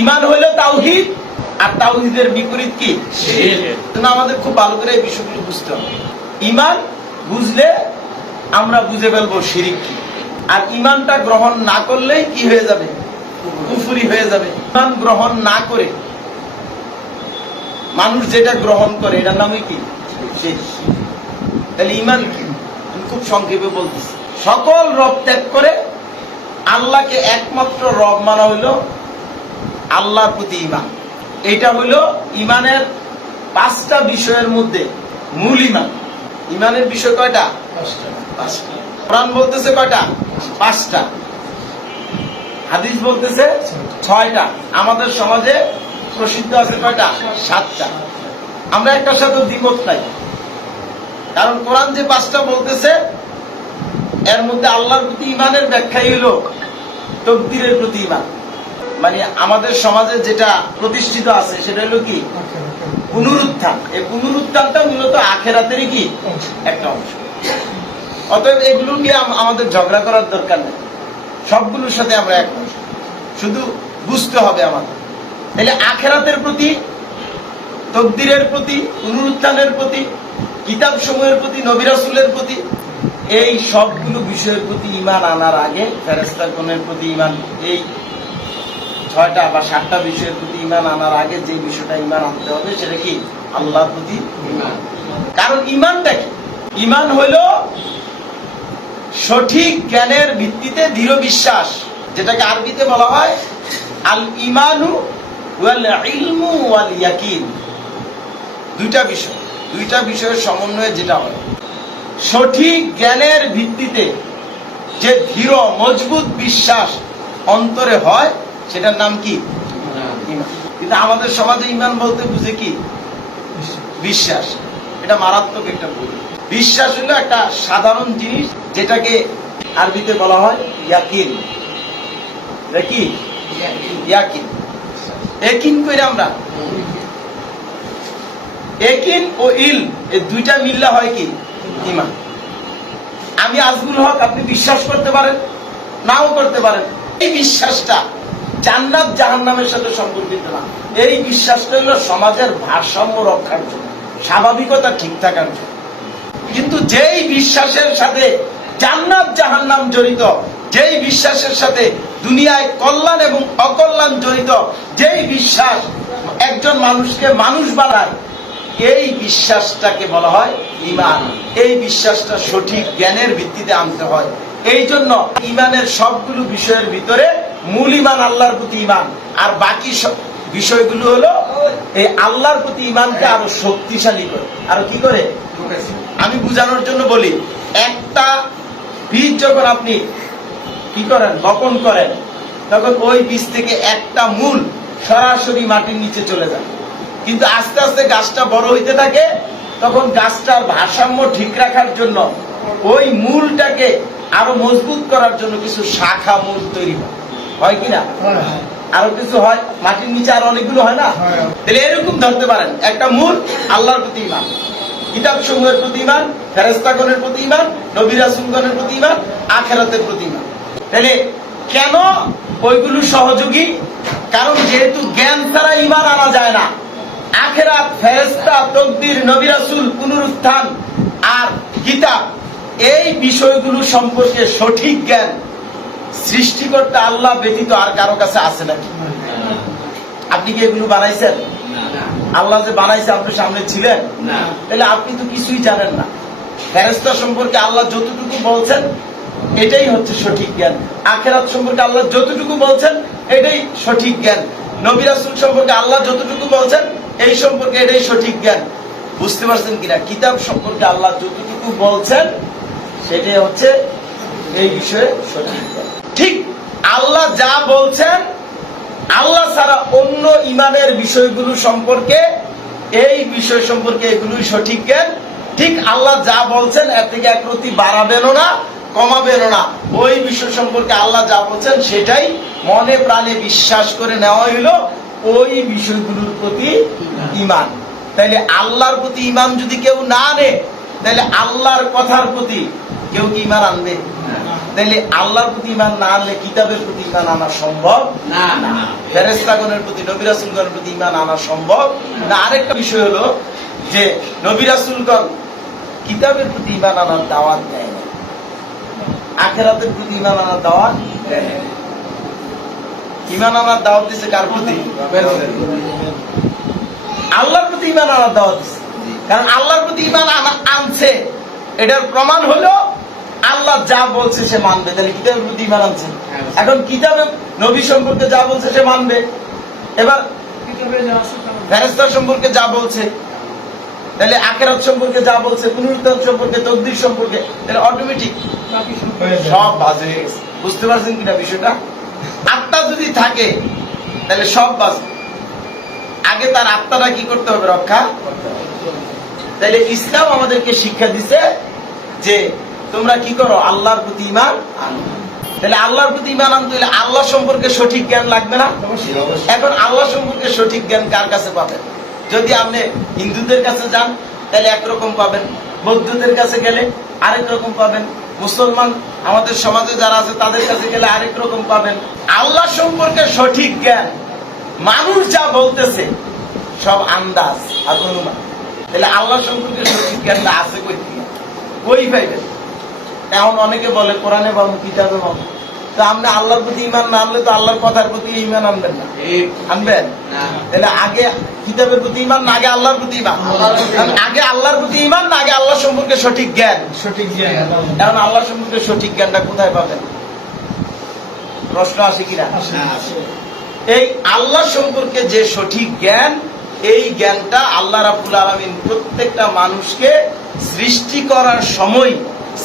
ঈমান হইল তাওহীদ, আর তাওহীদের বিপরীত কি? শিরক। আমাদের খুব ভালো করে এই বিষয়গুলো বুঝতে হবে। ঈমান বুঝলে আমরা বুঝে ফেলবো শিরক কি, আর ঈমানটা গ্রহণ না করলেই কি হয়ে যাবে? কুফরি হয়ে যাবে। ঈমান গ্রহণ না করে মানুষ যেটা গ্রহণ করে এটার নামই কি? শিরক। তাহলে ঈমান কি? আমি খুব সংক্ষেপে বলতেছি। সকল রব ত্যাগ করে আল্লাহকে একমাত্র রব মানা হইল আল্লাহর প্রতি ঈমান। এটা হইল ঈমানের 5টা বিষয়ের মধ্যে মূল ঈমান। ঈমানের বিষয় কয়টা? 5টা। কোরআন বলতেছে কয়টা? 5টা। হাদিস বলতেছে 6টা। আমাদের সমাজে প্রসিদ্ধ আছে কয়টা? 7টা। আমরা একটার সাথে দ্বিমত নাই, কারণ কোরআন যে 5টা বলতেছে এর মধ্যে আল্লাহর প্রতি ঈমানের ব্যাখ্যাই হলো তাকদীরের প্রতি ঈমান। মানে আমাদের সমাজে যেটা প্রতিষ্ঠিত আছে সেটা হলো কি? পুনরুত্থান। এই পুনরুত্থানটা মূলত আখিরাতেরই কি একটা অংশ। অতএব এগুলো নিয়ে আমাদের ঝগড়া করার দরকার নেই, সবগুলোর সাথে আমরা একমত, শুধু বুঝতে হবে আমাদের। তাহলে আখিরাতের প্রতি, তাকদীরের প্রতি, পুনরুত্থানের প্রতি, কিতাব সমূহের প্রতি, নবী রাসূলের প্রতি, এই সবগুলো বিষয়ের প্রতি ঈমান আনার আগে ফেরেশতাগণের প্রতি ঈমান, এই 6টা বা 7টা বিষয়ের প্রতি ঈমান আনার আগে যে বিষয়টা ঈমান আনতে হবে সেটা কি? আল্লাহর প্রতি ঈমান। কারণ ঈমানটা কি? ঈমান হইল সঠিক জ্ঞানের ভিত্তিতে দৃঢ় বিশ্বাস, যেটাকে আরবিতে বলা হয় আল ঈমানু ওয়াল ইলমু ওয়াল ইয়াকিন। দুইটা বিষয়ের সমন্বয়ে যেটা হয়, সঠিক জ্ঞানের ভিত্তিতে যে দৃঢ় মজবুত বিশ্বাস অন্তরে হয় সেটার নাম কি? ঈমান। কিন্তু আমাদের সমাজে ঈমান বলতে বুঝে কি? বিশ্বাস। এটা মারাত্মক একটা ভুল। বিশ্বাস হলো একটা সাধারণ জিনিস, যেটাকে আরবিতে বলা হয় ইয়াকিন। এটা কি? ইয়াকিন। ইয়াকিন কইরা আমরা ইয়াকিন ও ইলম, এই দুইটা মিললে হয় কি? ঈমান। আমি আজমুল হক, আপনি বিশ্বাস করতে পারেন, নাও করতে পারেন। এই বিশ্বাসটা জান্নাত জাহান্নামের সাথে সম্পর্কিত না। এই বিশ্বাসটা হলো সমাজের ভারসাম্য রক্ষার জন্য, স্বাভাবিকতা ঠিক থাকার জন্য। কিন্তু যেই বিশ্বাসের সাথে জান্নাত জাহান্নাম জড়িত, যেই বিশ্বাসের সাথে দুনিয়ায় কল্যাণ এবং অকল্যাণ জড়িত, যেই বিশ্বাস একজন মানুষকে মানুষ বানায়, এই বিশ্বাসটাকে বলা হয় ঈমান। এই বিশ্বাসটা সঠিক জ্ঞানের ভিত্তিতে আনতে হয়। এই জন্য ঈমানের সবগুলো বিষয়ের ভিতরে মূল ঈমান আল্লাহর প্রতি ঈমান, আর বাকি সব বিষয়গুলো হলো এই আল্লাহর প্রতি ঈমানকে আরো শক্তিশালী করে। আরো কি করে? আমি বুঝানোর জন্য বলি, একটা বীজ যখন আপনি কি করেন, বপন করেন, তখন ওই বীজ থেকে একটা মূল সরাসরি মাটির নিচে চলে যায়। কিন্তু আস্তে আস্তে গাছটা বড় হইতে থাকে, তখন গাছটার ভারসাম্য ঠিক রাখার জন্য ওই মূলটাকে আরো মজবুত করার জন্য কিছু শাখা মূল তৈরি হয় কিনা? আরো কিছু হয়, মাটির নিচে আরো অনেকগুলো হয় না? তাহলে এরকম ধরতে পারেন, একটা মূল আল্লাহর প্রতি ঈমান, কিতাব সমূহের প্রতি ঈমান, ফেরেশতাগণের প্রতি ঈমান, নবী রাসূলগণের প্রতি ঈমান, আখিরাতের প্রতি ঈমান। তাহলে কেন ওইগুলো সহযোগী? কারণ যেহেতু জ্ঞান ছাড়া ঈমান আনা যায় না। আখিরাত, ফেরেশতা, তাকদীর, নবী রাসূল, পুনরুত্থান আর কিতাব, এই বিষয়গুলো সম্পর্কে সঠিক জ্ঞান সৃষ্টিকর্তা আল্লাহ ব্যতীত আর কারো কাছে আছে নাকি? আপনি কি এগুলো বানাইছেন? আল্লাহ যে বানাইছে আপনি সামনে ছিলেন? তাহলে আপনি তো কিছুই জানেন না। ফেরেশতা সম্পর্কে আল্লাহ যতটুকু বলছেন এটাই হচ্ছে সঠিক জ্ঞান। আখিরাত সম্পর্কে আল্লাহ যতটুকু বলছেন এটাই সঠিক জ্ঞান। নবী রাসূল সম্পর্কে আল্লাহ যতটুকু বলছেন এই সম্পর্কে এটাই সঠিক জ্ঞান। বুঝতে পারছেন কিনা? কিতাব সম্পর্কে আল্লাহ যতটুকু বলছেন সেটাই হচ্ছে এই বিষয়ে সঠিক জ্ঞান। ঠিক আল্লাহ যা বলছেন, আল্লাহ ছাড়া অন্য ঈমানের বিষয়গুলো সম্পর্কে, এই বিষয় সম্পর্কে এগুলোই সঠিক জ্ঞান। ঠিক আল্লাহ যা বলছেন এর থেকে এক রতি বাড়াবেনও না, কমাবেনও না। ওই বিষয় সম্পর্কে আল্লাহ যা বলছেন সেটাই মনে প্রাণে বিশ্বাস করে নেওয়া হইলো ওই বিষয়গুলোর প্রতি ঈমান। তাইলে আল্লাহর প্রতি ঈমান যদি কেউ না আনে, তাহলে আল্লাহর কথার প্রতি কেউ কি ঈমান আনবে? তাইলে আল্লাহর প্রতি ঈমান না আনলে কিতাবের প্রতি ঈমান আনা সম্ভব না ফেরেশতাগণের প্রতি, নবী রাসূলগণের প্রতি ঈমান আনা সম্ভব না। আরেকটা বিষয় হলো যে নবী রাসূলগণ কিতাবের প্রতি ঈমান আনার দাওয়াত দেয় না, আখিরাতের প্রতি ঈমান আনার দাওয়াত দেয় না। ঈমান আনার দাওয়াত দিছে কার প্রতি? আল্লাহর প্রতি ঈমান আনার দাওয়াত দিছে। কারণ আল্লাহর প্রতি ঈমান আনছে, এটার প্রমাণ হলো আল্লাহ যা বলছে সে মানবে। তাহলে কিতাবের প্রতি ঈমান আনছে। এখন কিতাবে নবী সম্পর্কে যা বলছে সে মানবে। এবার ফেরেশতা সম্পর্কে যা বলছে, তাহলে আখিরাত সম্পর্কে যা বলছে, পুনরুত্থান সম্পর্কে, তকদীর সম্পর্কে, তাহলে অটোমেটিক সব বাজে হয়ে গেছে। বুঝতে পারছেন কিনা বিষয়টা? আত্মা যদি থাকে তাহলে সব বাজে। আগে তার আত্মাটা কি করতে হবে? রক্ষা করতে হবে। তাহলে ইসলাম আমাদেরকে শিক্ষা দিছে যে তোমরা কি করো? আল্লাহর প্রতি ঈমান আনো। তাহলে আল্লাহর প্রতি ঈমান আনতে হলে আল্লাহ সম্পর্কে সঠিক জ্ঞান লাগবে না? এখন আল্লাহ সম্পর্কে সঠিক জ্ঞান কার কাছে পাবেন? যদি আপনি হিন্দুদের কাছে যান তাহলে একরকম পাবেন, বৌদ্ধদের কাছে গেলে আরেক রকম পাবেন, মুসলমান আমাদের সমাজে যারা আছে তাদের কাছে গেলে আরেক রকম পাবেন। আল্লাহ সম্পর্কে সঠিক জ্ঞান মানুষ যা বলতেছে সব আন্দাজ আর অনুমান। তাহলে আল্লাহ সম্পর্কে সঠিক জ্ঞানটা আছে কই থেকে? কই পাইবেন? এখন অনেকে বলে কোরআনে পাবো, কিতাবে পাবো। তো আপনি আল্লাহর প্রতি ঈমান না আনলে তো আল্লাহর কথার প্রতি ঈমান আনবেন না। আনবেন? তাহলে আগে কিতাবের প্রতি ঈমান না আগে আল্লাহর প্রতি ঈমান? আগে আল্লাহর প্রতি ঈমান না আগে আল্লাহ সম্পর্কে সঠিক জ্ঞান? সঠিক জ্ঞান। এখন আল্লাহ সম্পর্কে সঠিক জ্ঞানটা কোথায় পাবেন? প্রশ্ন আসে কিনা? এই আল্লাহ সম্পর্কে যে সঠিক জ্ঞান, এই জ্ঞানটা আল্লাহ রাব্বুল আলামিন প্রত্যেকটা মানুষকে সৃষ্টি করার সময়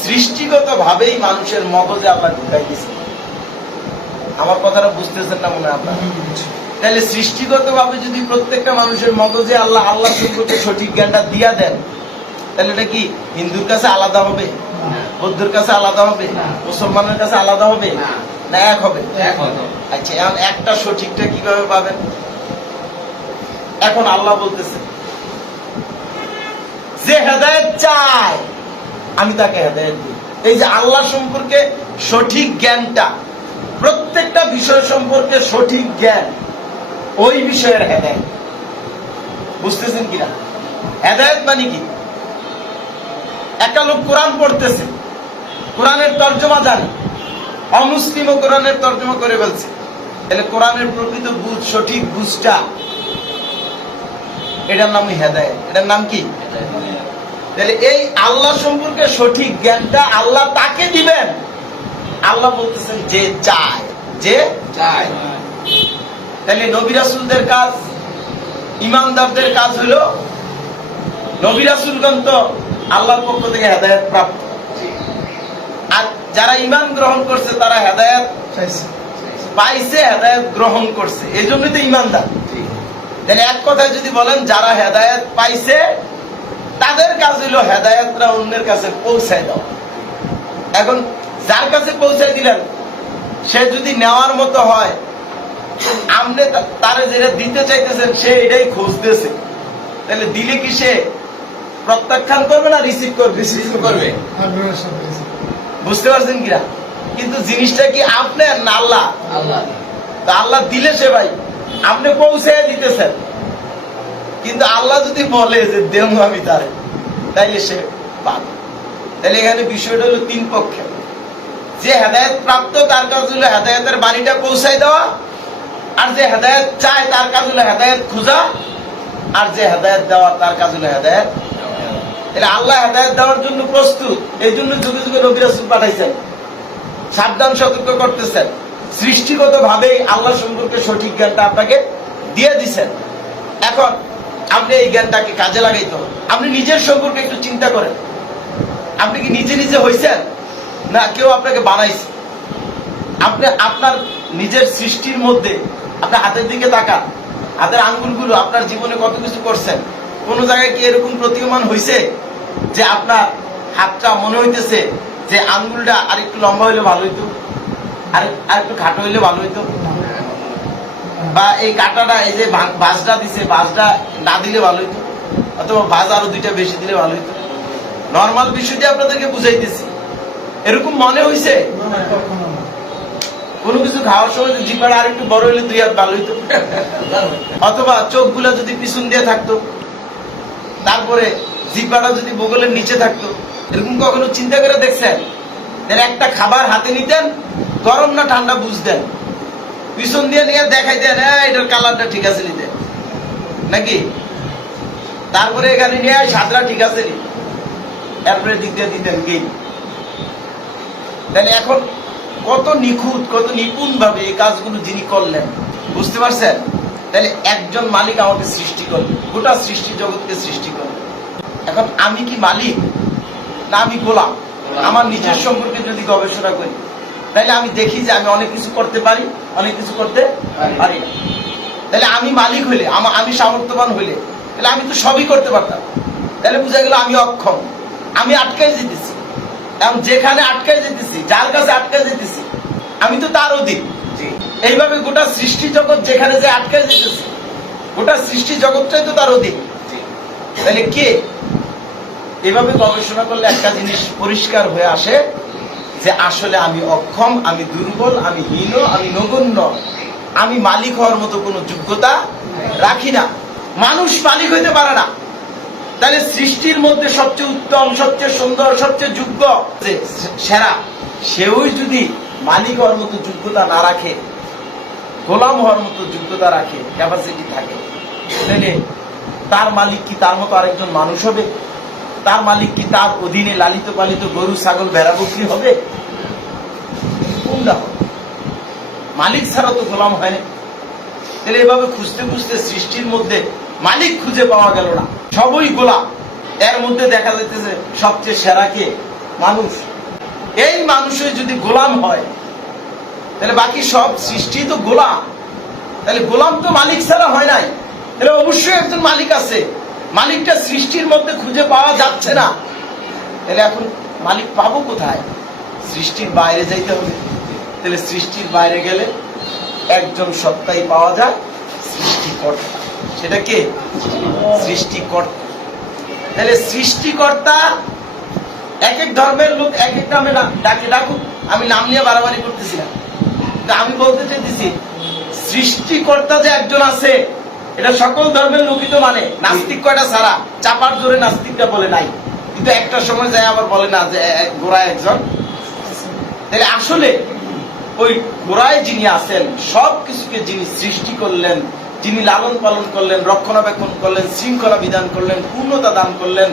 সৃষ্টিগত ভাবেই মানুষের মগজে আল্লাহ ঢুকাই দিয়েছে। আমার কথাটা বুঝতেছেন না মনে হয় আপনারা? তাহলে সৃষ্টিগত ভাবে যদি প্রত্যেকটা মানুষের মগজে আল্লাহ আল্লাহ সম্পর্কে সঠিক জ্ঞানটা দিয়া দেন, তাহলে এটা কি হিন্দুর কাছে আলাদা হবে, বৌদ্ধের কাছে আলাদা হবে, মুসলমানের কাছে আলাদা হবে না এক হবে? আচ্ছা, এখন একটা সঠিকটা কিভাবে পাবেন? এখন আল্লাহ বলতেছে যে হেদায়েত চায় আমি তাকে হেদায়েত দিই। এই যে আল্লাহ সম্পর্কে সঠিক জ্ঞানটা, প্রত্যেকটা বিষয় সম্পর্কে সঠিক জ্ঞান, ওই বিষয়ের হেদায়েত। বুঝতেছেন কিনা? হেদায়েত মানে কি? একটা লোক কোরআন পড়তেছে, কোরআনের তর্জমা জানে, অমুসলিমও কোরআনের তর্জমা করে ফেলছে, তাহলে কোরআনের প্রকৃত বুঝ, সঠিক বুঝটা, এটার নামই হেদায়েত। এটার নাম কি? তাহলে এই আল্লাহ সম্পর্কে সঠিক জ্ঞানটা আল্লাহ তাকে দিবেন। আল্লাহ বলতেছেন যে চায়, যে চায়। তাহলে নবী রাসূলদের কাজ, ইমানদারদের কাজ হলো, নবী রাসূলগণ তো আল্লাহর পক্ষ থেকে হেদায়েত প্রাপ্ত, আর যারা ঈমান গ্রহণ করছে তারা হেদায়েত পাইছে, হেদায়েত গ্রহণ করছে, এই জন্যই তো ঈমানদার। তাহলে এক কথায় যদি বলেন যারা হেদায়েত পাইছে তাদের কাজ হলো হেদায়েতরা অন্যের কাছে পৌঁছায় দাও। এখন যার কাছে পৌঁছায় দিলেন সে যদি নেওয়ার মতো হয়, আপনি তারে যেটা দিতে চাইতেছেন সে এটাই খুঁজতেছে, তাহলে দিলে কি সে প্রত্যাখ্যান করবে না রিসিভ করবে? রিসিভ করবে। বুঝতে পারছেন কিনা? কিন্তু জিনিসটা কি আপনার না আল্লাহ? তা আল্লাহ দিলে সে ভাই আপনি পৌঁছায় দিতেছেন, কিন্তু আল্লাহ যদি বলে যে দেব আমি তারে, তাইলে সে পাবে। তাহলে এখানে বিষয়টা হলো তিন পক্ষে। যে হেদায়েত প্রাপ্ত তার কাজ হলো হেদায়েতের বাণীটা পৌঁছায় দেওয়া, আর যে হেদায়েত চায় তার কাজ হলো হেদায়েত খোঁজা, আর যে হেদায়েত দেওয়া তার কাজ হলো হেদায়েত। তাহলে আল্লাহ হেদায়েত দেওয়ার জন্য প্রস্তুত, এই জন্য যুগে যুগে নবী রাসূল পাঠাইছেন, সাবধান সতর্ক করতেছেন, সৃষ্টিগত ভাবেই আল্লাহ সম্পর্কে সঠিক জ্ঞানটা আপনাকে দিয়ে দিচ্ছেন। এখন আপনি এই জ্ঞানটাকে কাজে লাগাইতে হবে। আপনি নিজের সম্পর্কে একটু চিন্তা করেন, আপনি কি নিজে নিজে হয়েছেন না কেউ আপনাকে বানাইছে? আপনি আপনার নিজের সৃষ্টির মধ্যে আপনার হাতের দিকে তাকান, হাতের আঙ্গুলগুলো আপনার জীবনে কত কিছু করছেন, কোন জায়গায় কি এরকম প্রতীয়মান হয়েছে যে আপনার হাতটা মনে হইতেছে যে আঙ্গুলটা আর একটু লম্বা হইলে ভালো হইতো, আর একটু খাটো হইলে ভালো হইতো, বা এই কাঁটাটা এই যে বাঁশটা দিছে বাঁশটা না দিলে ভালো হইতো, অথবা বাঁশ আরো দুইটা বেশি দিলে ভালো হইতো? নর্মাল বিষয়টি আপনাদেরকে বুঝাইতেছি। এরকম মনে হয়েছে? কোনো কিছু খাওয়ার সময় জিপাটা আর একটু বড় হইলে 2 হাত ভালো হইতো, অথবা চোখগুলা যদি পিছন দিয়ে থাকতো, তারপরে জিপাটা যদি বগলের নিচে থাকতো, এরকম কখনো চিন্তা করে দেখছেন? একটা খাবার হাতে নিতেন, গরম না ঠান্ডা বুঝতেন, পিছন দিয়ে নিয়ে দেখাইতেন এটার কালারটা ঠিক আছে নিতেন নাকি, তারপরে এখানে নিয়ে সাদরা ঠিক আছে নি, এরপরে দিক দিয়ে দিতেন কি। তাহলে এখন কত নিখুঁত, কত নিপুণ ভাবে এই কাজগুলো যিনি করলেন, বুঝতে পারছেন? তাহলে একজন মালিক আমাকে সৃষ্টি করলেন, গোটা সৃষ্টি জগৎকে সৃষ্টি করলেন। এখন আমি কি মালিক না আমি গোলাম? আমার নিজের সম্পর্কে যদি গবেষণা করি, তাহলে আমি দেখি যে আমি অনেক কিছু করতে পারি, অনেক কিছু করতে পারি না। তাহলে আমি মালিক হইলে, আমি সামর্থ্যবান হইলে, তাহলে আমি তো সবই করতে পারতাম। তাহলে বুঝা গেল আমি অক্ষম, আমি আটকাই যেতেছি। এখন যেখানে আটকাই যেতেছি, যার কাছে আটকাই যেতেছি, আমি তো তার অধীন। এইভাবে গোটা সৃষ্টি জগৎ যেখানে যে আটকাই যেতেছি, গোটা সৃষ্টি জগৎটাই তো তার অধীন। তাহলে কে? এভাবে গবেষণা করলে একটা জিনিস পরিষ্কার হয়ে আসে যে আসলে আমি অক্ষম, আমি দুর্বল, আমি হীন, আমি নগণ্য, আমি মালিক হওয়ার মতো কোনো যোগ্যতা রাখি না। মানুষ মালিক হইতে পারে না। তাহলে সৃষ্টির মধ্যে সবচেয়ে উত্তম, সবচেয়ে সুন্দর, সবচেয়ে যোগ্য, সেরা, সেও যদি মালিক হওয়ার মতো যোগ্যতা না রাখে, গোলাম হওয়ার মতো যোগ্যতা রাখে, ক্যাপাসিটি থাকে, তাহলে তার মালিক কি তার মতো আরেকজন মানুষ হবে? তার মালিক কি তার অধীনে লালিত পালিত গরু, ছাগল, ভেড়া, বকরি হবে? কোনটা হবে? মালিক ছাড়া তো গোলাম হয় না। তাহলে এভাবে খুঁজতে খুঁজতে সৃষ্টির মধ্যে মালিক খুঁজে পাওয়া গেল না, সবই গোলাম। এর মধ্যে দেখা যাইতেছে সবচেয়ে সেরা কে? মানুষ। এই মানুষের যদি গোলাম হয়, তাহলে বাকি সব সৃষ্টি তো গোলাম। তাহলে গোলাম তো মালিক ছাড়া হয় নাই, তাহলে অবশ্যই একজন মালিক আছে। মালিকটা সৃষ্টির মধ্যে খুঁজে পাওয়া যাচ্ছে না। তাহলে এখন মালিক পাবো কোথায়? সৃষ্টির বাইরে যাইতে হবে। তাহলে সৃষ্টির বাইরে গেলে একজন সত্তাই পাওয়া যায়, সৃষ্টিকর্তা। সেটা কে? সৃষ্টিকর্তা। তাহলে সৃষ্টিকর্তা এক এক ধর্মের লোক এক এক নামে ডাকে, ডাকুক, আমি নাম নিয়ে বাড়াবাড়ি করতেছি না। আমি বলতে চাইতেছি সৃষ্টিকর্তা যে একজন আছে, এটা সকল ধর্মের লোকই তো মানে। নাস্তিক কয়টা ছাড়া চাপার জোরে নাস্তিকটা বলে নাই, কিন্তু একটা সময় যায় আবার বলে না যে গোড়ায় একজন। তাহলে আসলে ওই গোড়ায় যিনি আছেন, সব কিছুকে যিনি সৃষ্টি করলেন, যিনি লালন পালন করলেন, রক্ষণাবেক্ষণ করলেন, শৃঙ্খলা বিধান করলেন, পূর্ণতা দান করলেন,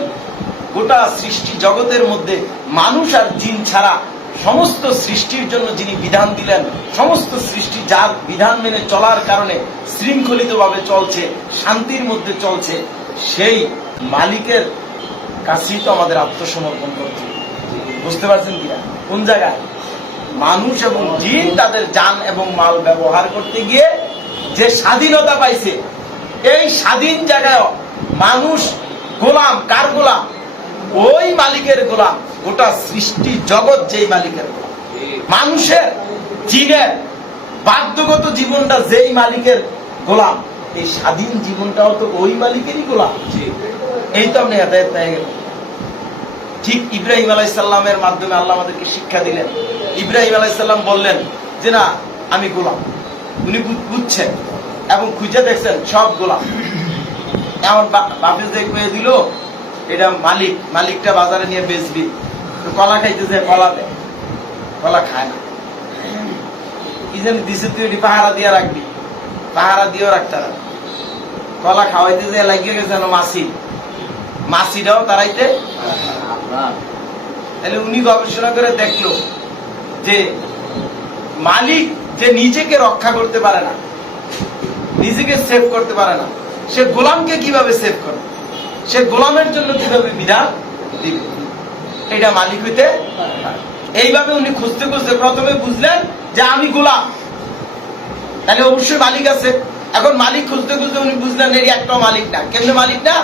গোটা সৃষ্টি জগতের মধ্যে মানুষ আর জিন ছাড়া সমস্ত সৃষ্টির জন্য যিনি বিধান দিলেন, সমস্ত সৃষ্টি যার বিধান মেনে চলার কারণে শৃঙ্খলিত ভাবে চলছে, শান্তির মধ্যে চলছে, সেই মালিকের কাছেই তো আমাদের আত্মসমর্পণ করতে। বুঝতে পারছেন কিনা? কোন জায়গায় মানুষ এবং জিন তাদের জান এবং মাল ব্যবহার করতে গিয়ে যে স্বাধীনতা পাইছে, এই স্বাধীন জায়গায় মানুষ গোলাম। কার গোলাম? ওই মালিকের গোলাম। গোটা সৃষ্টি জগৎ যেই মালিকের গোলাম। মানুষের, জিনের বাধ্যগত জীবনটা যেই মালিকের গোলাম, এই স্বাধীন জীবনটাও তো ওই মালিকেরই গোলাম। এই তো আপনি হেদায়েত পেয়ে গেলেন। ঠিক ইব্রাহিম আলাইহিস সালামের মাধ্যমে আল্লাহ আমাদেরকে শিক্ষা দিলেন। ইব্রাহিম আলাইহিস সালাম বললেন যে না, আমি গোলাম। উনি বুঝছেন এবং খুঁজে দেখছেন সব গোলাম। এমন বাপে যে কয়ে দিল এটা মালিক, মালিকটা বাজারে নিয়ে বেচবি, তো কলা খাইতেছে, কলা দেয়, কলা খায় না। কি জানি দিছে, তুই এটি পাহারা দিয়ে রাখবি, পাহারা দিয়েও রাখতে না। কলা খাওয়াইতে যে লাগিয়ে গেছে মাছি, মাছিটাও তারাইতে। তাহলে উনি গবেষণা করে দেখলো যে মালিক যে নিজেকে রক্ষা করতে পারে না, নিজেকে সেভ করতে পারে না, সে গোলামকে কিভাবে সেভ করবে, সে গোলামের জন্য কিভাবে বিধান দিবে, এটা মালিক হইতে। এইভাবে উনি খুঁজতে খুঁজতে প্রথমে বুঝলেন যে আমি গোলাম, তাহলে অবশ্যই মালিক আছে। এখন মালিক খুঁজতে খুঁজতে উনি বুঝলেন এর একটাও মালিক না। কেমনে মালিক না?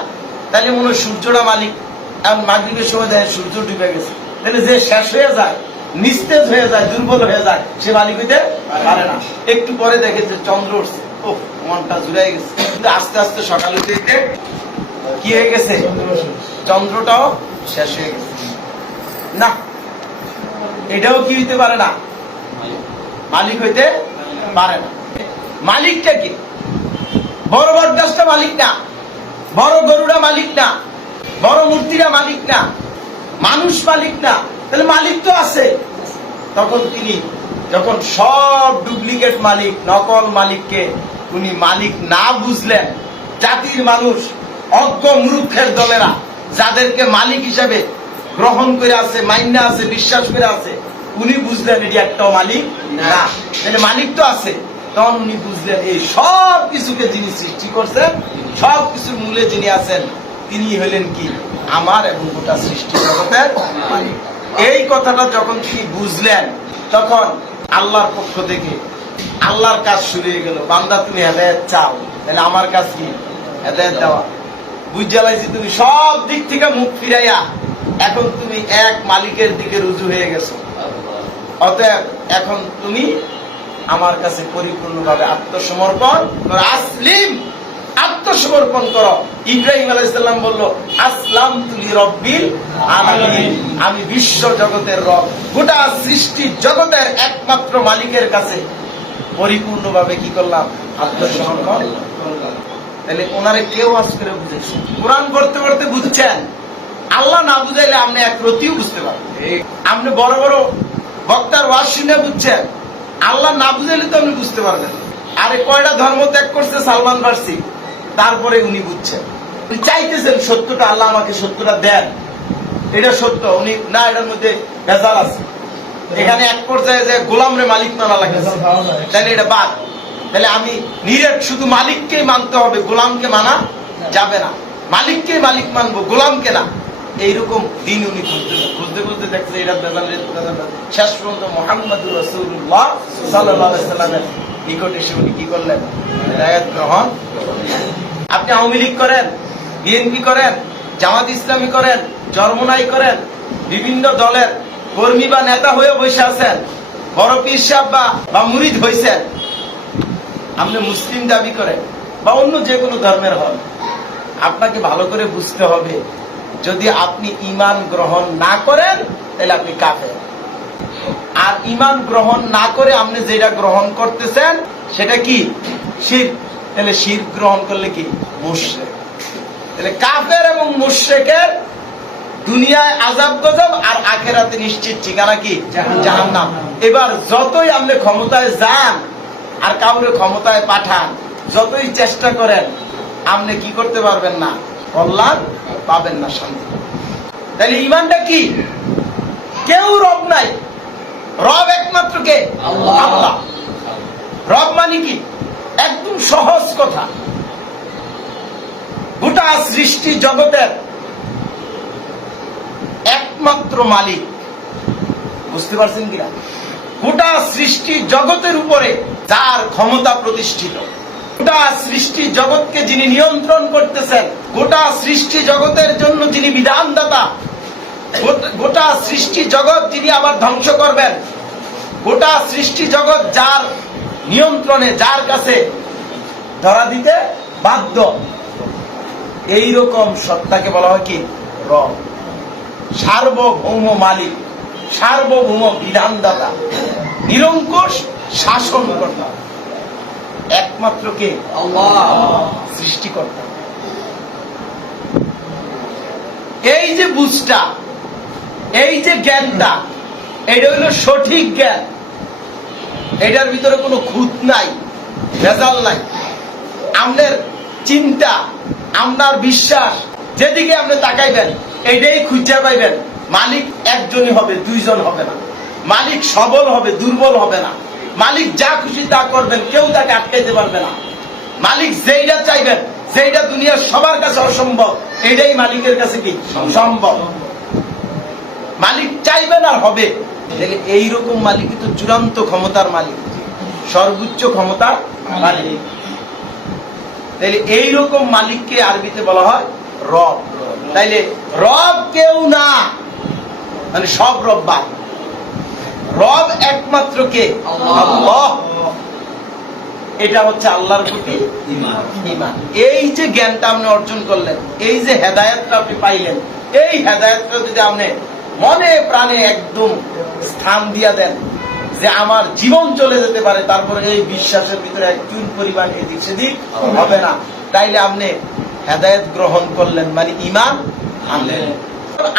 তাহলে মনে হয় সূর্যটা মালিক। এখন মাগরিবের সময় দেখেন সূর্য ডুবে গেছে, তাহলে যে শেষ হয়ে যায়, নিস্তেজ হয়ে যায়, দুর্বল হয়ে যায়, সে মালিক হইতে পারে না। একটু পরে দেখে যে চন্দ্র উঠছে, ও মনটা জুড়াই গেছে। কিন্তু আস্তে আস্তে সকাল উঠে কি হয়ে গেছে? চন্দ্রটাও শেষ হয়ে গেছে। না, এটাও কি হইতে পারে না, মালিক হইতে পারে না। মালিকটা কি? বড় বটগাছটা মালিক না, বড় গরুটা মালিক না, বড় মূর্তিটা মালিক না, মানুষ মালিক না। তাহলে মালিক তো আছে। তখন তিনি যখন সব ডুপ্লিকেট মালিক, নকল মালিককে উনি মালিক না বুঝলেন, জাতির মানুষ, অজ্ঞ মূর্খের দলেরা যাদেরকে মালিক হিসাবে গ্রহণ করে আছে, মাইন্না আছে, বিশ্বাস করে আছে, উনি বুঝলেন এটি একটাও মালিক না। তাহলে মালিক তো আছে। তখন উনি বুঝলেন এই সব কিছুকে যিনি সৃষ্টি করছেন, সব কিছুর মূলে যিনি আছেন, তিনি হইলেন কি আমার এবং গোটা সৃষ্টি জগতের মালিক। এই কথাটা যখন তিনি বুঝলেন, তখন আল্লাহর পক্ষ থেকে আল্লাহর কাজ শুরু হয়ে গেল। বান্দা তুমি হেদায়েত চাও, তাহলে আমার কাজ কি? হেদায়েত দেওয়া। বুঝালাইছি তুমি সব দিক থেকে মুখ ফিরাইয়া এখন তুমি এক মালিকের দিকে রুজু হয়ে গেছো। অতএব এখন তুমি আমার কাছে পরিপূর্ণভাবে আত্মসমর্পণ করো। আসলিম, আত্মসমর্পণ করো। ইব্রাহিম আলাইহিস সালাম বলল, আসলাম তুলি রব্বিল আলামিন, আমি বিশ্ব জগতের রব, গোটা সৃষ্টি জগতের একমাত্র মালিকের কাছে পরিপূর্ণভাবে কি করলাম? আত্মসমর্পণ করলাম। তাহলে ওনারে কেউ আজ করে বুঝেছে? কোরআন পড়তে পড়তে বুঝছেন। আল্লাহ না বুঝাইলে আপনি এক রতিও বুঝতে পারবেন। আপনি বড় বড় বক্তার ওয়াজ শুনে বুঝছেন, আল্লাহ না বুঝাইলে তো আপনি বুঝতে পারবেন। আরে কয়টা ধর্ম ত্যাগ করছে সালমান ফার্সি, তারপরে উনি বুঝছেন। উনি চাইতেছেন সত্যটা, আল্লাহ আমাকে সত্যটা দেন, এটা সত্য। উনি না, এটার মধ্যে ভেজাল আছে, এখানে এক পর্যায়ে যে গোলামরে মালিক মানা লাগতেছে, তাহলে এটা বাদ। তাহলে আমি নিরেট শুধু মালিককেই মানতে হবে, গোলামকে মানা যাবে না। মালিককেই মালিক মানবো, গোলামকে না। এইরকম দিন উনি খুঁজতে খুঁজতে দেখছে এটা ভেজাল। শেষ পর্যন্ত মুহাম্মদুর রাসূলুল্লাহ সাল্লাল্লাহু আলাইহি ওয়াসাল্লামের নিকট এসে উনি কি করলেন? হেদায়েত গ্রহণ। আপনি আওয়ামী লীগ করেন, বিএনপি করেন, জামাত ইসলামী করেন, চরমনাই করেন, বিভিন্ন দলের কর্মী বা নেতা হয়ে বসে আছেন, বড় পীর সাহেব বা মুরিদ হয়েছেন, আপনি মুসলিম দাবি করেন বা অন্য যে কোনো ধর্মের হন, আপনাকে ভালো করে বুঝতে হবে, যদি আপনি ঈমান গ্রহণ না করেন তাহলে আপনি কাফের। আর ঈমান গ্রহণ না করে আপনি যেটা গ্রহণ করতেছেন সেটা কি? শিরক। তাহলে শিরক গ্রহণ করলে কি? মুশরিক। তাহলে কাফের এবং মুশরিকের দুনিয়ায় আযাব গজব, আর আখিরাতে নিশ্চিত ঠিকানা কি? জাহান্নাম। এবার যতই আপনি ক্ষমতায় যান আর কাউরে ক্ষমতায় পাঠান, যতই চেষ্টা করেন, আপনি কি করতে পারবেন না? কল্যাণ পাবেন না, শান্তি। তাহলে ঈমানটা কি? কেউ রব নাই, রব একমাত্র কে? আল্লাহ। রব মানে কি? একদম সহজ কথা, গোটা সৃষ্টি জগতের একমাত্র মালিক। বুঝতে পারছেন কিনা? গোটা সৃষ্টি জগতের উপরে যার ক্ষমতা প্রতিষ্ঠিত, গোটা সৃষ্টি জগৎকে যিনি নিয়ন্ত্রণ করতেছেন, গোটা সৃষ্টি জগতের জন্য যিনি বিধানদাতা, গোটা সৃষ্টি জগৎ যিনি আবার ধ্বংস করবেন, গোটা সৃষ্টি জগৎ যার নিয়ন্ত্রণে, যার কাছে ধরা দিতে বাধ্য, এইরকম সত্তাকে বলা হয় কি? রব। সার্বভৌম মালিক, সার্বভৌম বিধানদাতা, নিরঙ্কুশ শাসনকর্তা একমাত্র কে? আল্লাহ, সৃষ্টিকর্তা। এই যে বুঝটা, এই যে জ্ঞানটা, এটা হলো সঠিক জ্ঞান। এটার ভিতরে কোনো খুঁত নাই, ভেজাল নাই। আপনার চিন্তা, আপনার বিশ্বাস, যেদিকে আপনি তাকাইবেন এটাই খুঁজে পাইবেন। মালিক একজনই হবে, দুইজন হবে না। মালিক সবল হবে, দুর্বল হবে না। মালিক যা খুশি তা করবেন, কেউ তাকে আটকাইতে পারবে না। মালিক যেইটা চাইবেন, যেইটা দুনিয়ার সবার কাছে অসম্ভব, এটাই মালিকের কাছে কি? সম্ভব। মালিক চাইবেন আর হবে। এইরকম মালিকই তো চূড়ান্ত ক্ষমতার মালিক, সর্বোচ্চ ক্ষমতার মালিক। তাইলে এইরকম মালিককে আরবিতে বলা হয় রব। তাইলে রব কেউ না, মানে সব রব বাদ। রব একমাত্র কে? আল্লাহ। এটা হচ্ছে আল্লাহর প্রতি ঈমান। এই যে জ্ঞানটা আপনি অর্জন করলেন, এই যে হেদায়েতটা আপনি পাইলেন, এই হেদায়েতটা যদি আপনি মনে প্রাণে একদম স্থান দিয়া দেন যে আমার জীবন চলে যেতে পারে, তারপরে এই বিশ্বাসের ভিতরে এক চুল পরিমাণ এদিক সেদিক হবে না, তাইলে আপনি হেদায়েত গ্রহণ করলেন, মানে ঈমান আনলেন।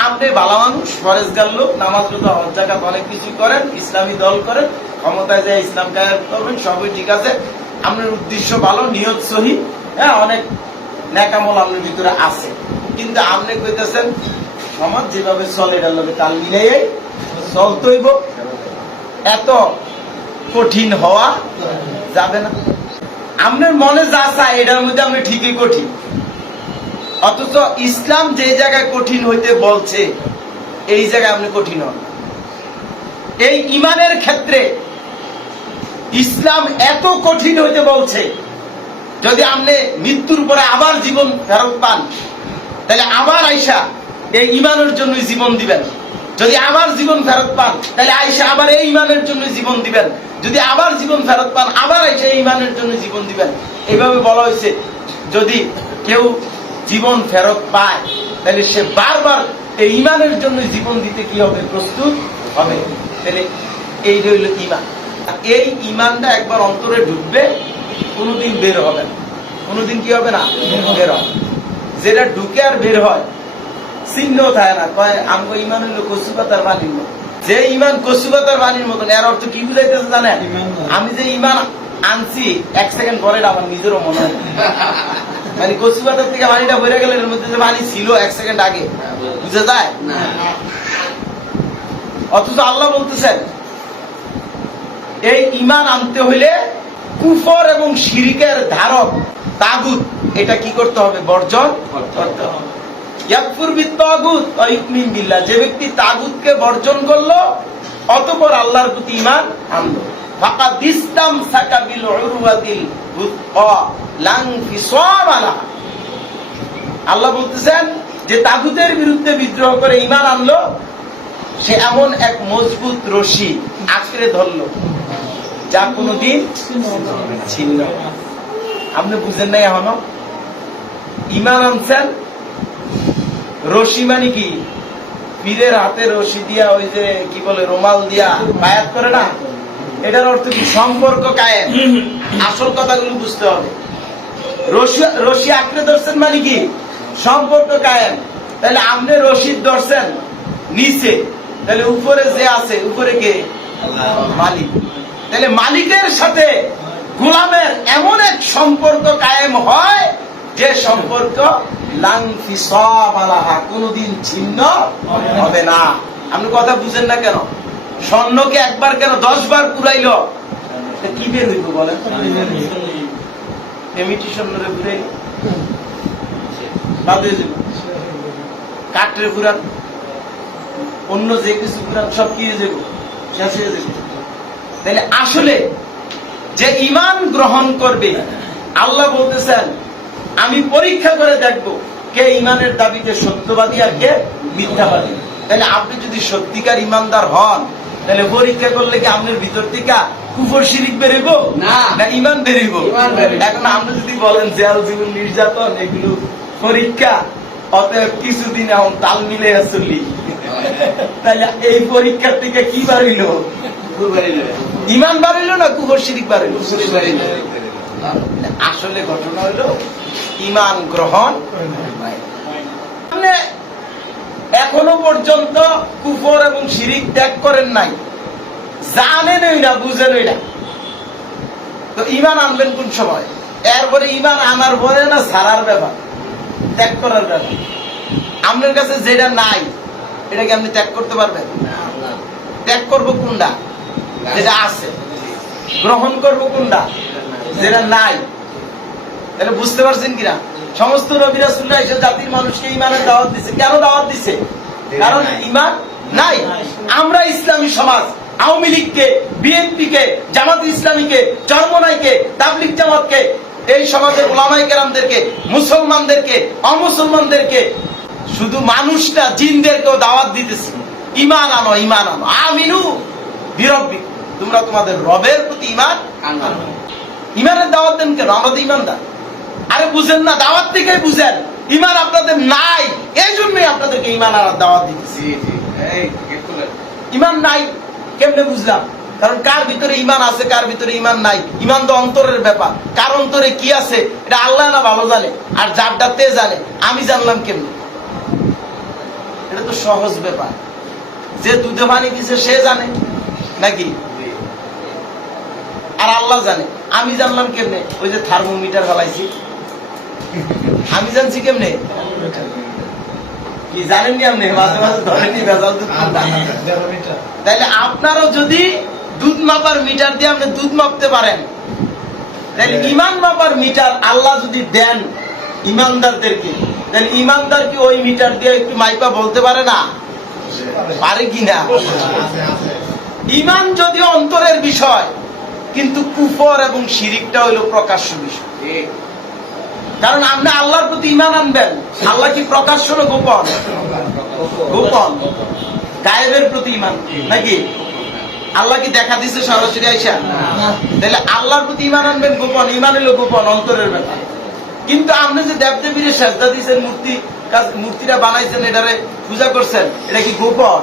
আপনি ভালো মানুষ, পরেশগার লোক, নামাজ রোজা হজ যাকাত অনেক কিছু করেন, ইসলামী দল করেন, ক্ষমতায় যায় ইসলাম কায়েম করবেন, সবই ঠিক আছে, আপনার উদ্দেশ্য ভালো, নিয়ত সহি, হ্যাঁ, অনেক নেকামল আপনার ভিতরে আছে, কিন্তু আপনি কইতেছেন সমাজ যেভাবে চলে এটার লোকে তাল মিলাই চলতইব, এত কঠিন হওয়া যাবে না। আপনার মনে যা চায় এটার মধ্যে আপনি ঠিকই কঠিন, অথচ ইসলাম যে জায়গায় কঠিন হইতে বলছে এই জায়গায় আপনি কঠিন হন। এই ঈমানের ক্ষেত্রে ইসলাম এত কঠিন হইতে বলছে, যদি আপনি মৃত্যুর পরে আবার জীবন ফেরত পান, তাহলে আবার আইসা এই ঈমানের জন্য জীবন দিবেন। যদি আবার জীবন ফেরত পান, তাহলে আইসা আবার এই ঈমানের জন্য জীবন দিবেন। যদি আবার জীবন ফেরত পান, আবার আইসা এই ঈমানের জন্য জীবন দিবেন। এইভাবে বলা হয়েছে, যদি কেউ জীবন ফেরত পায়, তাহলে সে বারবার এই ঈমানের জন্য জীবন দিতে কি হবে? প্রস্তুত হবে। তাহলে এই রইল ঈমান। এই ঈমানটা একবার অন্তরে ঢুকবে, কোনোদিন বের হবে না। কোনোদিন কি হবে না? বের হবে। যেটা ঢুকে আর বের হয় চিহ্ন থাকে না, কয় আমগো ঈমান হইলো কচু পাতার পানির মতো। যে ঈমান কচু পাতার পানির মতন, এর অর্থ কি বুঝাইতেছে জানেন? আমি যে ঈমান আনছি এক সেকেন্ড পরে আমার নিজেরও মনে হয়, মানে কচু পাতার থেকে পানিটা বেড়ে গেলে এর মধ্যে যে পানি ছিল এক সেকেন্ড আগে, বুঝা যায়? অথচ আল্লাহ বলতেছেন এই ঈমান আনতে হইলে কুফর এবং শিরকের ধারক তাগুত, এটা কি করতে হবে? বর্জন করতে হবে। ইয়াকফুর বিত্তাগুত ওয়া ইউমিন বিল্লাহ, যে ব্যক্তি তাগুতকে বর্জন করলো অতঃপর আল্লাহর প্রতি ঈমান আনলো, ফাকাদ ইসতামসাকা বিল উরওয়াতিল বুতকা লান ফিসাম লাহা। আল্লাহ বলতেছেন যে তাগুতের বিরুদ্ধে বিদ্রোহ করে ঈমান আনলো, সে এমন এক মজবুত রশি আঁকড়ে ধরলো যা কোনোদিন ছিন্ন। আপনি বুঝেন নাই এখনো? ঈমান আনছেন, রশি মানে কি? পীরের হাতে রশি দিয়া, ওই যে কি বলে রুমাল দিয়া বায়াত করে না, এটার অর্থ কি? সম্পর্ক কায়েম। আসল কথাগুলো বুঝতে হবে। রশি আঁকড়ে ধরছেন মানে কি? সম্পর্ক কায়েম। তাহলে আপনি রশি ধরছেন নিচে, তাহলে উপরে যে আছে, উপরে কে? মালিক। তাহলে মালিকের সাথে গোলামের এমন এক সম্পর্ক কায়েম হয় যে সম্পর্ক লান ফিসাম লাহা, কোনদিন ছিন্ন হবে না। আপনি কথা বুঝেন না কেন? স্বর্ণকে একবার কেন 10 বার পুরাইল, কি বের হইব বলেন? ইমিটেশন রে পুরাইল বাদ হয়ে যাবে, কাঠরে পুরান, অন্য যে কিছু পুরান, সব কি হয়ে যাবে? শেষ হয়ে যাবে। তাহলে আসলে যে ঈমান গ্রহণ করবে, আল্লাহ বলতেছেন আমি পরীক্ষা করে দেখব কে ঈমানের দাবিতে সত্যবাদী আর কে মিথ্যাবাদী। তাহলে আপনি যদি সত্যিকার ঈমানদার হন, তাহলে পরীক্ষা করলে কি আপনার ভিতর থেকে কুফর শিরিক বেরোব না ঈমান বেরোব? এখন আপনি যদি বলেন জেল জীবন নির্যাতন এগুলো পরীক্ষা, অতএব কিছুদিন এখন তাল মিলে চলি, তাহলে এই পরীক্ষার থেকে কি বাড়িল? ঈমান বাড়িল না কুফর শিরিক বাড়িল? আসলে ঘটনা হইল ঈমান গ্রহণ এখনো পর্যন্ত কুফর এবং শিরিক ত্যাগ করেন নাই, জানেনই না, বুঝেনই না, তো ঈমান আনবেন কোন সময়? এরপরে ঈমান আনার পরে না ছাড়ার ব্যাপার, ত্যাগ করার ব্যাপার। আপনার কাছে যেটা নাই এটা কি আপনি ত্যাগ করতে পারবেন? ত্যাগ করবো কোনটা? যেটা আছে। গ্রহণ করবো কোনটা? যেটা নাই। তাহলে বুঝতে পারছেন কিনা? সমস্ত নবী রাসূলরা এসে জাতির মানুষকে ঈমানের দাওয়াত দিছে। কেন দাওয়াত দিছে? কারণ ঈমান নাই। আমরা ইসলামী সমাজ আওয়ামী লীগকে, বিএনপিকে, জামাত ইসলামীকে, চরমনাইকে, তাবলিগ জামাতকে, এই সমাজের উলামায়ে কেরামদেরকে, মুসলমানদেরকে, অমুসলমানদেরকে, শুধু মানুষটা জিনদেরকেও দাওয়াত দিতেছি, ঈমান আনো, ঈমান আনো, আমিনু বিরব্বিকুম, তোমরা তোমাদের রবের প্রতি ঈমান আনো। ঈমানের দাওয়াত দেন কেন? আমরা তো ঈমানদার। আরে বুঝেন না, দাওয়াত থেকেই বুঝেন ঈমান আপনাদের নাই, এই জন্যই আপনাদেরকে ঈমান আনার দাওয়াত দিতেছি। ইমান নাই কেমনে বুঝলাম? কারণ কার ভিতরে ইমান আছে, কার ভিতরে ইমান নাই, ইমান তো অন্তরের ব্যাপার। কার অন্তরে কি আছে এটা আল্লাহ না ভালো জানে, আর যার ডাতে জানে। আমি জানলাম কেমনে? এটা তো সহজ ব্যাপার। যে দুধে পানি দিছে সে জানে নাকি, আর আল্লাহ জানে। আমি জানলাম কেমনে? ওই যে থার্মোমিটার ফেলাইছি, আমি জানছি কেমনে? কি জানেননি আপনি? মাঝে মাঝে ধরেনি ভেজাল দুধ। তাইলে আপনারও যদি দুধ মাপার মিটার দিয়ে আপনি দুধ মাপতে পারেন, তাহলে ইমান মাপার মিটার আল্লাহ যদি দেন ইমানদারদেরকে, তাহলে ইমানদার কি ওই মিটার দিয়ে একটু মাইপা বলতে পারে না? পারে কিনা? ইমান যদি অন্তরের বিষয়, কিন্তু কুফর এবং শিরিকটা হইল প্রকাশ্য বিষয়। কারণ আপনি আল্লাহর প্রতি ইমান আনবেন, আল্লাহ কি প্রকাশ্য না গোপন? গোপন। গায়েবের প্রতি ইমান নাকি? আল্লাহ কি দেখা দিচ্ছে সরাসরি আইসা? তাহলে আল্লাহর প্রতি ইমান আনবেন গোপন। ইমান হলো গোপন, অন্তরের ব্যাপার। কিন্তু আপনি যে দেবদেবীর সেজদা দিচ্ছেন, মূর্তিটা বানাইছেন, এটারে পূজা করছেন, এটা কি গোপন?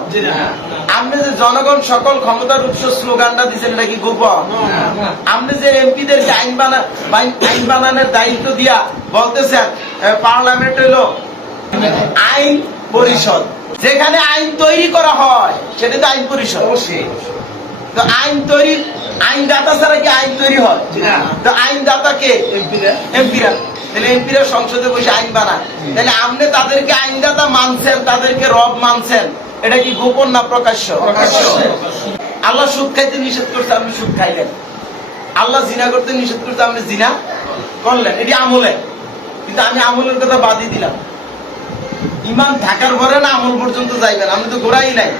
আপনি যে জনগণ সকল ক্ষমতার উৎস স্লোগানটা দিচ্ছেন, এটা কি গোপন? আপনি যে এমপিদের আইন বানানোর দায়িত্ব দিয়া বলতেছেন পার্লামেন্ট হলো আইন পরিষদ, যেখানে আইন তৈরি করা হয় সেটা তো আইন পরিষদ। তো আইন তৈরি, আইনদাতা ছাড়া কি আইন তৈরি হয়? তো আইনদাতা কে? এমপিরা। তাহলে এমপিরা সংসদে বসে আইন বানায়। তাহলে আপনি তাদেরকে আইনদাতা মানছেন, তাদেরকে রব মানছেন, এটা কি গোপন না প্রকাশ্য? আল্লাহ সুদ খাইতে নিষেধ করছে, আপনি সুদ খাইলেন। আল্লাহ জিনা করতে নিষেধ করছে, আপনি জিনা করলেন। এটি আমলে। কিন্তু আমি আমলের কথা বাদই দিলাম। ইমান থাকার পরে না আমল পর্যন্ত যাইবেন, আমি তো ঘোরাই নাই।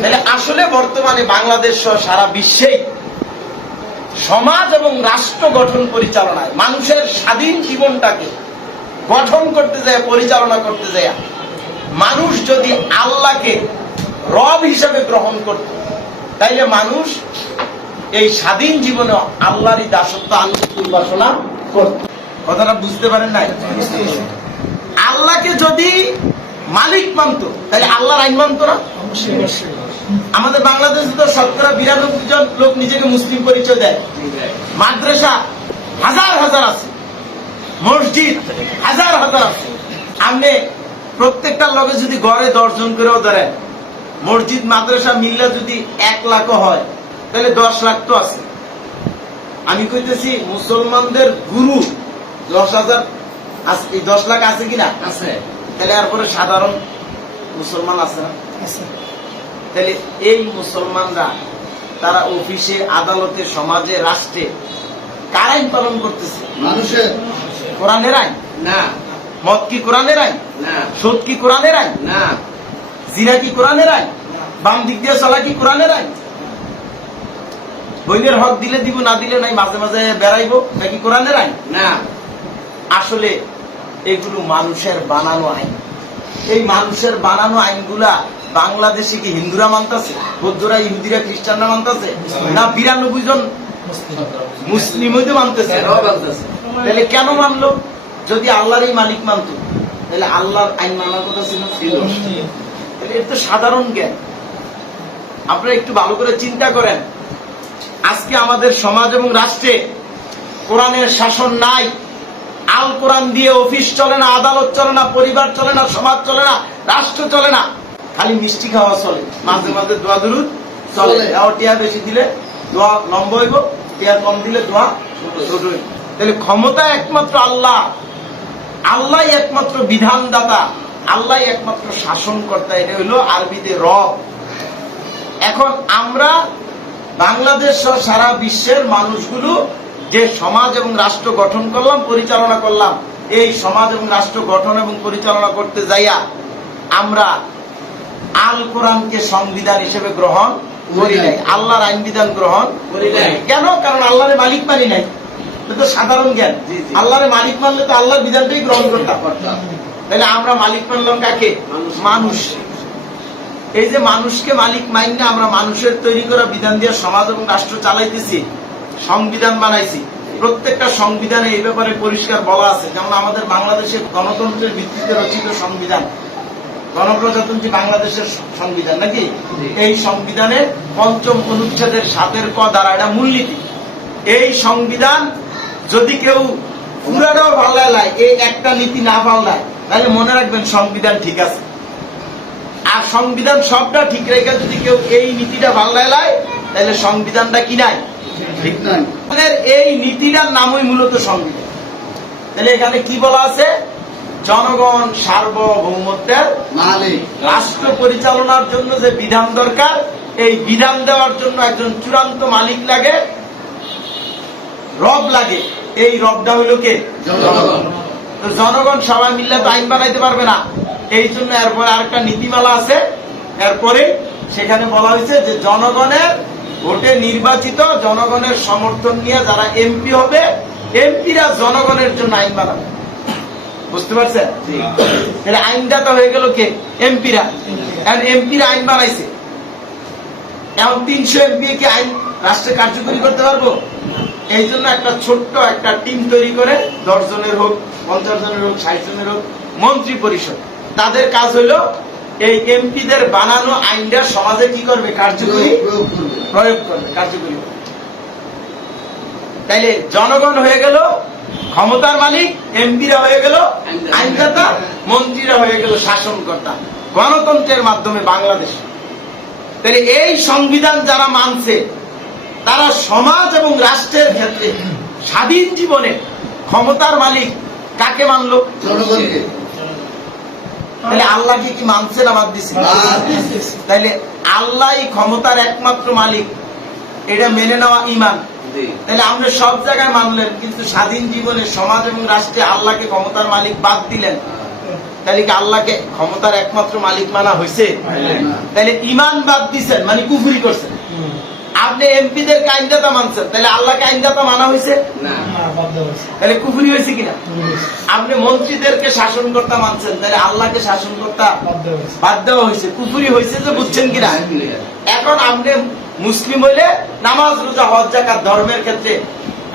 তাহলে আসলে বর্তমানে বাংলাদেশ সহ সারা বিশ্বেই সমাজ এবং রাষ্ট্র গঠন পরিচালনায় মানুষের স্বাধীন জীবনটাকে গঠন করতে যায়, পরিচালনা করতে যায়, মানুষ যদি আল্লাহকে রব হিসাবে গ্রহণ করত, তাইলে মানুষ এই স্বাধীন জীবনে আল্লাহরই দাসত্ব আনুগত্য উপাসনা করত। কথাটা বুঝতে পারেন নাই? আল্লাহকে যদি মালিক মানত, তাহলে আল্লাহর আইন মানত না? আমাদের বাংলাদেশে তো শতকরা 92 জন লোক নিজেকে মুসলিম পরিচয় দেয়। মাদ্রাসা হাজার হাজার আছে, মসজিদ হাজার হাজার আছে। আপনি প্রত্যেকটা লোকে যদি গড়ে 10 জন করেও ধরেন, মসজিদ মাদ্রাসা মিল্লা যদি 1 লাখও হয়, তাহলে 10 লাখ তো আছে। আমি কইতেছি মুসলমানদের গুরু 10,000 আছে, 10 লাখ আছে কিনা? আছে। তাহলে এরপরে সাধারণ মুসলমান আছে না? আছে। তাহলে এই মুসলমানরা তারা অফিসে, আদালতে, সমাজে, রাষ্ট্রে কার আইন পালন করতেছে? মানুষের। কোরআনের আইন না। মদ কি কোরআনের আইন না? সুদ কি কোরআনের আইন না? জিনা কি কোরআনের আইন? বাম দিক দিয়ে চলা কি কোরআনের আইন? বইনের হক দিলে দিব, না দিলে নাই, মাঝে মাঝে বেড়াইবো, নাকি কোরআনের আইন না? আসলে এগুলো মানুষের বানানো আইন। এই মানুষের বানানো আইনগুলা বাংলাদেশে কি হিন্দুরা মানতেছে? বৌদ্ধরা, ইহুদিরা, খ্রিস্টানরা মানতেছে না? 92 জন মুসলিম হইতে মানতেছে। তাহলে কেন মানলো? যদি আল্লাহর এই মালিক মানত, তাহলে আল্লাহর আইন মানার কথা ছিল। তাহলে এটা তো সাধারণ জ্ঞান। আপনারা একটু ভালো করে চিন্তা করেন, আজকে আমাদের সমাজ এবং রাষ্ট্রে কোরআনের শাসন নাই। আল কোরআন দিয়ে অফিস চলে না, আদালত চলে না, পরিবার চলে না, সমাজ চলে না, রাষ্ট্র চলে না। খালি মিষ্টি খাওয়া চলে, মাঝে মাঝে দোয়া দুরুদ চলে। টিয়া বেশি দিলে দোয়া লম্বা হইব, টিয়া কম দিলে দোয়া ছোট হইব। তাহলে ক্ষমতা একমাত্র আল্লাহ। আল্লাহ একমাত্র বিধানদাতা, আল্লাহ একমাত্র শাসনকর্তা। এটা হইল আরবিতে রব। এখন আমরা বাংলাদেশ সহ সারা বিশ্বের মানুষগুলো যে সমাজ এবং রাষ্ট্র গঠন করলাম, পরিচালনা করলাম, এই সমাজ এবং রাষ্ট্র গঠন এবং পরিচালনা করতে যাইয়া আমরা আল কোরআনকে সংবিধান হিসেবে গ্রহণ করি নাই, আল্লাহর আইন বিধান গ্রহণ করি নাই। কেন? কারণ আল্লাহরে মালিক মানি নাই। তো সাধারণ জ্ঞান। আল্লাহরে মালিক মানলে তো আল্লাহর বিধানটাই গ্রহণ করতাম। তাহলে আমরা মালিক মানলাম কাকে? মানুষ। এই যে মানুষকে মালিক মাইন না, আমরা মানুষের তৈরি করা বিধান দিয়ে সমাজ এবং রাষ্ট্র চালাইতেছি, সংবিধান বানাইছি। প্রত্যেকটা সংবিধানে এই ব্যাপারে পরিষ্কার বলা আছে। যেমন আমাদের বাংলাদেশের গণতন্ত্রের ভিত্তিতে রচিত সংবিধান, গণপ্রজাতন্ত্রী বাংলাদেশের সংবিধান নাকি, এই সংবিধানের ৫ম অনুচ্ছেদের ৭-এর ক দ্বারা এটা মূলনীতি। এই সংবিধান যদি কেউ পুরাটাও পাল্লায় এই একটা নীতি না পাল্লায়, তাহলে মনে রাখবেন সংবিধান ঠিক আছে। আর সংবিধান সবটা ঠিক রেখে যদি কেউ এই নীতিটা পাল্লায় লায়, তাহলে সংবিধানটা কি নাই, ঠিক নাই। এই নীতিটার নামই মূলত সংবিধান। তাহলে এখানে কি বলা আছে? জনগণ সার্বভৌমত্বের মালিক। রাষ্ট্র পরিচালনার জন্য যে বিধান দরকার, এই বিধান দেওয়ার জন্য একজন চূড়ান্ত মালিক লাগে, রব লাগে। এই রবটা হইল কে? জনগণ। তো জনগণ সবাই মিললে তো আইন বানাইতে পারবে না। এই জন্য এরপরে আরেকটা নীতিমালা আছে। এরপরে সেখানে বলা হয়েছে যে জনগণের ভোটে নির্বাচিত, জনগণের সমর্থন নিয়ে যারা এমপি হবে, এমপিরা জনগণের জন্য আইন বানাবে। বুঝতে পারছেন? এটা আইনদাতা হয়ে গেল কে? এমপিরা। এখন এমপিরা আইন বানাইছে। এখন ৩০০ এমপি কি আইন রাষ্ট্রে কার্যকরী করতে পারবো? এই জন্য একটা ছোট্ট একটা টিম তৈরি করে ১০ জনের হোক, ৫০ জনের হোক, ৬০ জনের হোক, মন্ত্রী পরিষদ, তাদের কাজ হলো এই এমপিদের বানানো আইনটা সমাজে কি করবে? কার্যকরী প্রয়োগ করবে, কার্যকরী। তাইলে জনগণ হয়ে গেল ক্ষমতার মালিক, এমপিরা হয়ে গেল আইনদাতা, মন্ত্রীরা হয়ে গেল শাসনকর্তা, গণতন্ত্রের মাধ্যমে বাংলাদেশ। তাহলে এই সংবিধান যারা মানছে, তারা সমাজ এবং রাষ্ট্রের ক্ষেত্রে স্বাধীন জীবনে ক্ষমতার মালিক কাকে মানলো? জনগণকে। তাহলে আল্লাহকে কি মানছে না বাদ দিছে? তাইলে আল্লাহই ক্ষমতার একমাত্র মালিক, এটা মেনে নেওয়া ঈমান। তাহলে আমরা সব জায়গায় মানলেন, কিন্তু স্বাধীন জীবনে সমাজ এবং রাষ্ট্রে আল্লাহকে ক্ষমতার মালিক বাদ দিলেন। তাহলে কি আল্লাহকে ক্ষমতার একমাত্র মালিক মানা হয়েছে? তাহলে ঈমান বাদ দিচ্ছেন মানে কুফরি করছেন। আপনি এমপিদেরকে আইনদাতা মানছেন, তাহলে আল্লাহকে আইনদাতা মানা হয়েছে না, তাহলে কুফরি হয়েছে কিনা? আপনি মন্ত্রীদেরকে শাসনকর্তা মানছেন, তাহলে আল্লাহকে শাসনকর্তা বাদ দেওয়া হয়েছে, কুফরি হয়েছে। যে বুঝছেন কিনা? এখন আপনি মুসলিম হইলে নামাজ, রোজা, হজ, যাকাত ধর্মের ক্ষেত্রে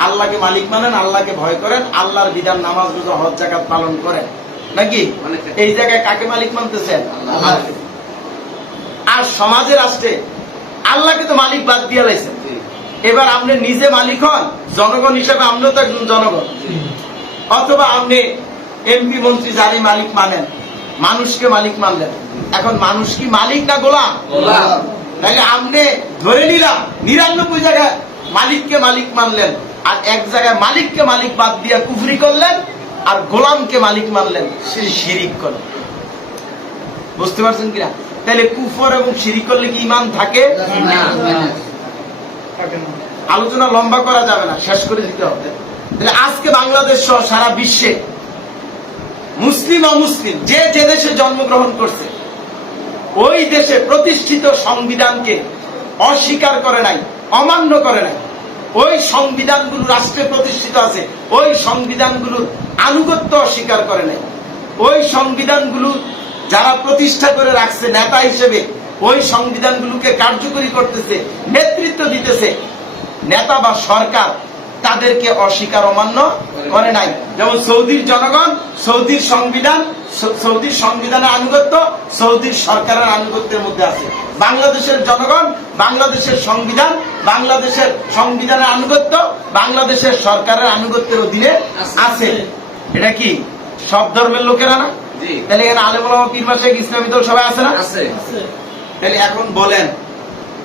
আল্লাহকে মালিক মানেন, আল্লাহকে ভয় করেন, আল্লাহর বিধান নামাজ, রোজা, হজ, যাকাত পালন করেন নাকি? এই জায়গায় কাকে মালিক মানতেছেন? আর সমাজে, রাষ্ট্রে আল্লাহকে তো মালিক বাদ দিয়ে লাইছেন। এবার আপনি নিজে মালিক হন, জনগণ হিসেবে আপনিও তো একজন জনগণ। অথবা আপনি এমপি মন্ত্রী যারই মালিক মানেন, মানুষকে মালিক মানলেন। এখন মানুষ কি মালিক না গোলাম? তাহলে আপনি ধরে নিলাম ৯৯ জায়গায় মালিককে মালিক মানলেন, আর এক জায়গায় মালিককে মালিক বাদ দিয়ে কুফরি করলেন, আর গোলামকে মালিক মানলেন, শিরিক করলেন। বুঝতে পারছেন কিনা? তাহলে কুফর এবং শিরিক করলে কি ঈমান থাকে? আলোচনা লম্বা করা যাবে না, শেষ করে দিতে হবে। তাহলে আজকে বাংলাদেশ সহ সারা বিশ্বে মুসলিম অমুসলিম যে যে দেশে জন্মগ্রহণ করছে, ওই দেশে প্রতিষ্ঠিত সংবিধানকে অস্বীকার করে নাই, অমান্য করে নাই। ওই সংবিধানগুলো রাষ্ট্রে প্রতিষ্ঠিত আছে, ওই সংবিধানগুলোর আনুগত্য অস্বীকার করে নাই। ওই সংবিধানগুলো যারা প্রতিষ্ঠা করে রাখছে নেতা হিসেবে, ওই সংবিধানগুলোকে কার্যকরী করতেছে, নেতৃত্ব দিতেছে নেতা বা সরকার, তাদেরকে অস্বীকার অমান্য করে নাই। যেমন সৌদির জনগণ সৌদির সংবিধান, সৌদির সংবিধানের আনুগত্য, সৌদির সরকারের আনুগত্যের মধ্যে আছে। বাংলাদেশের জনগণ বাংলাদেশের সংবিধান, বাংলাদেশের সংবিধানের আনুগত্য, বাংলাদেশের সরকারের আনুগত্যের অধীনে আছে। এটা কি সব ধর্মের লোকেরা না? তাহলে এখানে আলেম ওলামা, পীর মাশায়েখ, ইসলামী দল সবাই আছে না? তাহলে এখন বলেন,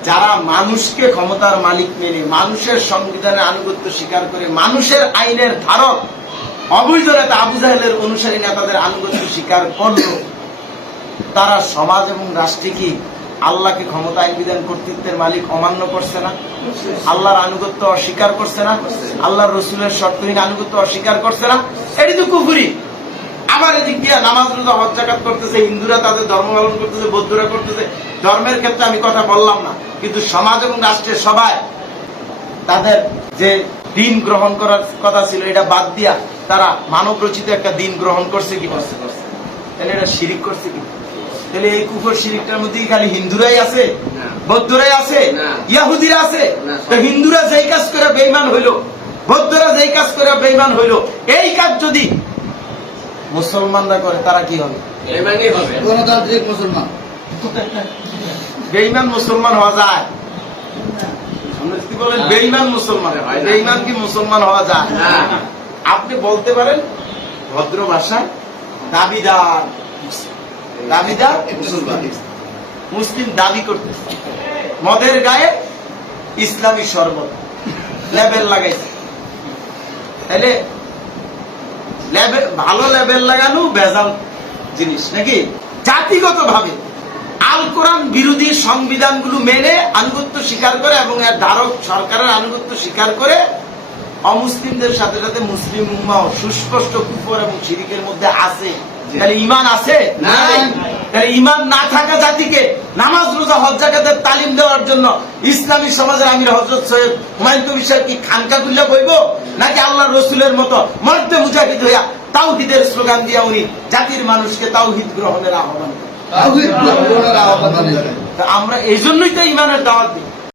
যারা মানুষকে ক্ষমতার মালিক মেনে, মানুষের সংবিধানের আনুগত্য স্বীকার করে, মানুষের আইনের ধারক অবৈধ নেতা আবু জাহেলের অনুসারী নেতাদের আনুগত্য স্বীকার করলো, তারা সমাজ এবং রাষ্ট্রে কি আল্লাহকে ক্ষমতা, আইন বিধান, কর্তৃত্বের মালিক অমান্য করছে না? আল্লাহর আনুগত্য অস্বীকার করছে না? আল্লাহর রসুলের শর্তহীন আনুগত্য অস্বীকার করছে না? এটি তো কুফরি। আবার এদিক দিয়ে নামাজ, রোজা, হজ, যাকাত করতেছে, হিন্দুরা তাদের ধর্ম পালন করতেছে, বৌদ্ধরা করতেছে। ধর্মের ক্ষেত্রে আমি কথা বললাম না, কিন্তু সমাজ এবং রাষ্ট্রের সবাই তাদের যে দিন গ্রহণ করার কথা ছিল, এটা বাদ দিয়া তারা মানব রচিত একটা দিন গ্রহণ করছে কি করছে? তাহলে এটা শিরিক করছে কি? তাহলে এই কুফর শিরিকটার মধ্যে খালি হিন্দুরাই আছে, বৌদ্ধরাই আছে, ইয়াহুদিরা আছে? তো হিন্দুরা যেই কাজ করে বেঈমান হইল, বৌদ্ধরা যেই কাজ করে বেঈমান হইল, এই কাজ যদি মুসলমানরা করে তারা কি হবে? গণতান্ত্রিক মুসলমান। বেঈমান মুসলমান হওয়া যায়? কি বলেন? বেঈমান মুসলমান, বেঈমান কি মুসলমান হওয়া যায়? আপনি বলতে পারেন ভদ্র ভাষায় দাবিদার দাবিদার মুসলিম দাবি করতেছে, মদের গায়ে ইসলামী শরবত লেবেল লাগাইছে। তাহলে লেবেল, ভালো লেবেল লাগানো ভেজাল জিনিস নাকি? জাতিগত ভাবে আল কোরআন বিরোধী সংবিধানগুলো মেনে আনুগত্য স্বীকার করে এবং এর ধারক সরকারের আনুগত্য স্বীকার করে অমুসলিমদের সাথে সাথে মুসলিম উম্মাহ সুস্পষ্ট কুফর এবং শিরিকের মধ্যে আছে। তাহলে ঈমান আছে? নাই। তাহলে ঈমান না থাকা জাতিকে নামাজ রোজা হজ যাকাতের তালিম দেওয়ার জন্য ইসলামী সমাজের আমির হযরত সৈয়দ হুমায়ুন কবির সাহেব কি খানকা খুলে বইব, নাকি আল্লাহর রসুলের মতো মর্দে মুজাহিদ হইয়া তাওহীদের স্লোগান দিয়া উনি জাতির মানুষকে তাওহীদ গ্রহণের আহ্বান? আমরা এই জন্যই তো ঈমানের দাওয়াত দিই।